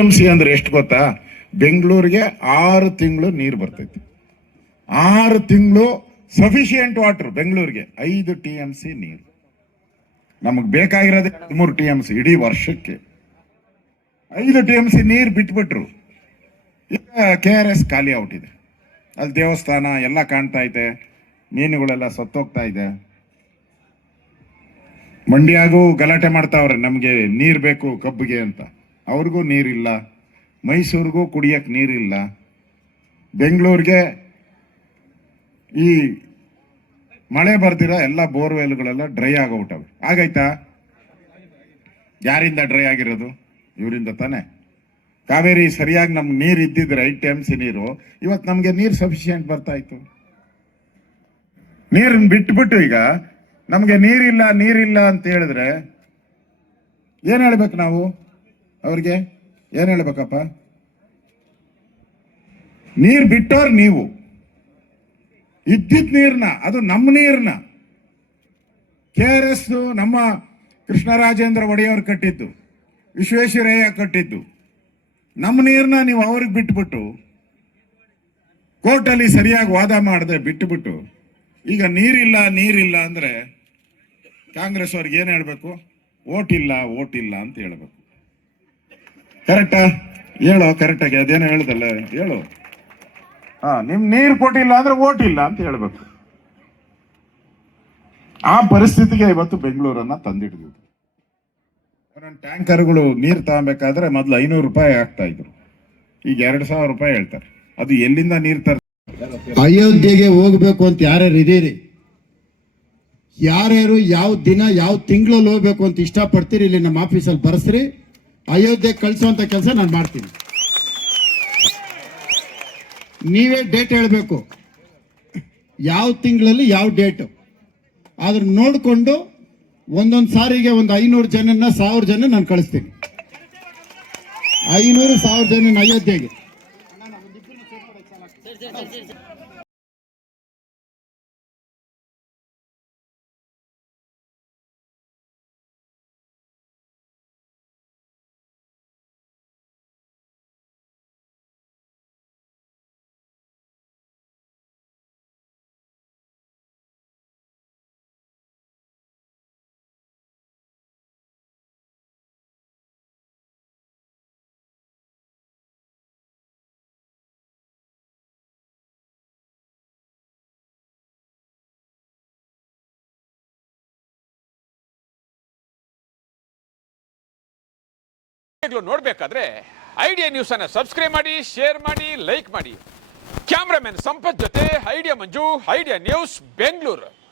M C ಅಂದ್ರೆ ಎಷ್ಟು ಗೊತ್ತಾ? ಬೆಂಗಳೂರಿಗೆ ಆರು ತಿಂಗಳು ನೀರು ಬರ್ತೈತಿ. ಆರು ತಿಂಗಳು ಸಫಿಶಿಯಂಟ್ ವಾಟರ್ ಬೆಂಗಳೂರಿಗೆ ಐದು ಟಿ ಎಂ ಸಿ ನೀರು. ನಮಗೆ ಬೇಕಾಗಿರೋದೇ ಮೂರು ಟಿ ಎಂ ಸಿ ಇಡೀ ವರ್ಷಕ್ಕೆ. ಐದು ಟಿ ಎಂ ಸಿ ನೀರು ಬಿಟ್ಬಿಟ್ರು. ಈಗ ಕೆ ಆರ್ ಎಸ್ ಖಾಲಿ ಔಟಿದೆ ಅಲ್ಲಿ ದೇವಸ್ಥಾನ ಎಲ್ಲ ಕಾಣ್ತಾ ಇದೆ. ಮೀನುಗಳೆಲ್ಲ ಸತ್ತೋಗ್ತಾ ಇದೆ. ಮಂಡ್ಯಾಗೂ ಗಲಾಟೆ ಮಾಡ್ತಾವ್ರೆ, ನಮಗೆ ನೀರು ಬೇಕು ಕಬ್ಬಿಗೆ ಅಂತ. ಅವ್ರಿಗೂ ನೀರಿಲ್ಲ, ಮೈಸೂರಿಗೂ ಕುಡಿಯಕ್ಕೆ ನೀರಿಲ್ಲ. ಬೆಂಗಳೂರಿಗೆ ಈ ಮಳೆ ಬರ್ದಿರೋ ಎಲ್ಲ ಬೋರ್ವೆಲ್ಗಳೆಲ್ಲ ಡ್ರೈ ಆಗೋಗ್ಬಿಟ್ಟವೆ. ಆಗೈತಾ ಯಾರಿಂದ ಡ್ರೈ ಆಗಿರೋದು? ಇವರಿಂದ ತಾನೆ. ಕಾವೇರಿ ಸರಿಯಾಗಿ ನಮ್ಗೆ ನೀರು ಇದ್ದಿದ್ರೆ ಐದು ಟಿ ಎಂ ಸಿ ನೀರು, ಇವತ್ತು ನಮಗೆ ನೀರು ಸಫಿಶಿಯೆಂಟ್ ಬರ್ತಾ ಇತ್ತು. ನೀರನ್ನ ಬಿಟ್ಬಿಟ್ಟು ಈಗ ನಮಗೆ ನೀರಿಲ್ಲ ನೀರಿಲ್ಲ ಅಂತ ಹೇಳಿದ್ರೆ ಏನು ಹೇಳ್ಬೇಕು ನಾವು? ಅವ್ರಿಗೆ ಏನ್ ಹೇಳ್ಬೇಕಪ್ಪ? ನೀರ್ ಬಿಟ್ಟೋರ್ ನೀವು. ಇದ್ದಿದ್ ನೀರ್ನ, ಅದು ನಮ್ಮ ನೀರ್ನ. ಕೆ ಆರ್ ಎಸ್ ನಮ್ಮ ಕೃಷ್ಣರಾಜೇಂದ್ರ ಒಡೆಯವ್ರು ಕಟ್ಟಿದ್ದು, ವಿಶ್ವೇಶ್ವರಯ್ಯ ಕಟ್ಟಿದ್ದು. ನಮ್ಮ ನೀರ್ನ ನೀವು ಅವ್ರಿಗೆ ಬಿಟ್ಬಿಟ್ಟು, ಕೋರ್ಟಲ್ಲಿ ಸರಿಯಾಗಿ ವಾದ ಮಾಡದೆ ಬಿಟ್ಟುಬಿಟ್ಟು ಈಗ ನೀರಿಲ್ಲ ನೀರಿಲ್ಲ ಅಂದ್ರೆ ಕಾಂಗ್ರೆಸ್ ಅವ್ರಿಗೆ ಏನ್ ಹೇಳ್ಬೇಕು? ಓಟ್ ಇಲ್ಲ ಓಟ್ ಇಲ್ಲ ಅಂತ ಹೇಳ್ಬೇಕು. ಕರೆಕ್ಟಾ ಹೇಳು ಕರೆಕ್ಟಾಗಿ ಅದೇನೋ ಹೇಳ್ದಲ್ಲ. ಹೇಳು. ಹಾ ನಿಮ್ ನೀರು ಕೊಟ್ಟಿಲ್ಲ ಅಂದ್ರೆ ಓಟ್ ಇಲ್ಲ ಅಂತ ಹೇಳ್ಬೇಕು. ಆ ಪರಿಸ್ಥಿತಿಗೆ ಇವತ್ತು ಬೆಂಗಳೂರನ್ನ ತಂದಿಡಿದ್ವಿ ಒಂದೊಂದು ಟ್ಯಾಂಕರ್ಗಳು ನೀರು ತಗೊಬೇಕಾದ್ರೆ ಮೊದಲು ಐನೂರು ರೂಪಾಯಿ ಆಗ್ತಾ ಇದ್ರು. ಈಗ ಎರಡು ಸಾವಿರ ರೂಪಾಯಿ ಹೇಳ್ತಾರೆ. ಅದು ಎಲ್ಲಿಂದ ನೀರು ತರ ಅಯೋಧ್ಯೆಗೆ ಹೋಗ್ಬೇಕು ಅಂತ ಯಾರ್ಯಾರು ಇದೀರಿ ಯಾರ್ಯಾರು ಯಾವ ದಿನ ಯಾವ ತಿಂಗಳಲ್ಲಿ ಹೋಗ್ಬೇಕು ಅಂತ ಇಷ್ಟಪಡ್ತೀರಿ ಇಲ್ಲಿ ನಮ್ಮ ಆಫೀಸಲ್ಲಿ ಬರ್ಸ್ರಿ. ಅಯೋಧ್ಯೆಗೆ ಕಳಿಸುವಂತ ಕೆಲಸ ನಾನು ಮಾಡ್ತೀನಿ. ನೀವೇ ಡೇಟ್ ಹೇಳಬೇಕು. ಯಾವ ತಿಂಗಳಲ್ಲಿ ಯಾವ ಡೇಟು ಆದ್ರೆ ನೋಡಿಕೊಂಡು ಒಂದೊಂದು ಸಾರಿಗೆ ಒಂದು ಐನೂರು ಜನನ ಸಾವಿರ ಜನ ನಾನು ಕಳಿಸ್ತೀನಿ. ಐನೂರು, ಸಾವಿರ ಜನ ಅಯೋಧ್ಯೆಗೆ. ನೋಡಬೇಕಾದ್ರೆ ಐಡಿಯಾ ನ್ಯೂಸ್ ಅನ್ನ ಸಬ್ಸ್ಕ್ರೈಬ್ ಮಾಡಿ, ಶೇರ್ ಮಾಡಿ, ಲೈಕ್ ಮಾಡಿ. ಕ್ಯಾಮ್ರಾಮನ್ ಸಂಪತ್ ಜೊತೆ, Idea Manju, Idea News, Bengaluru.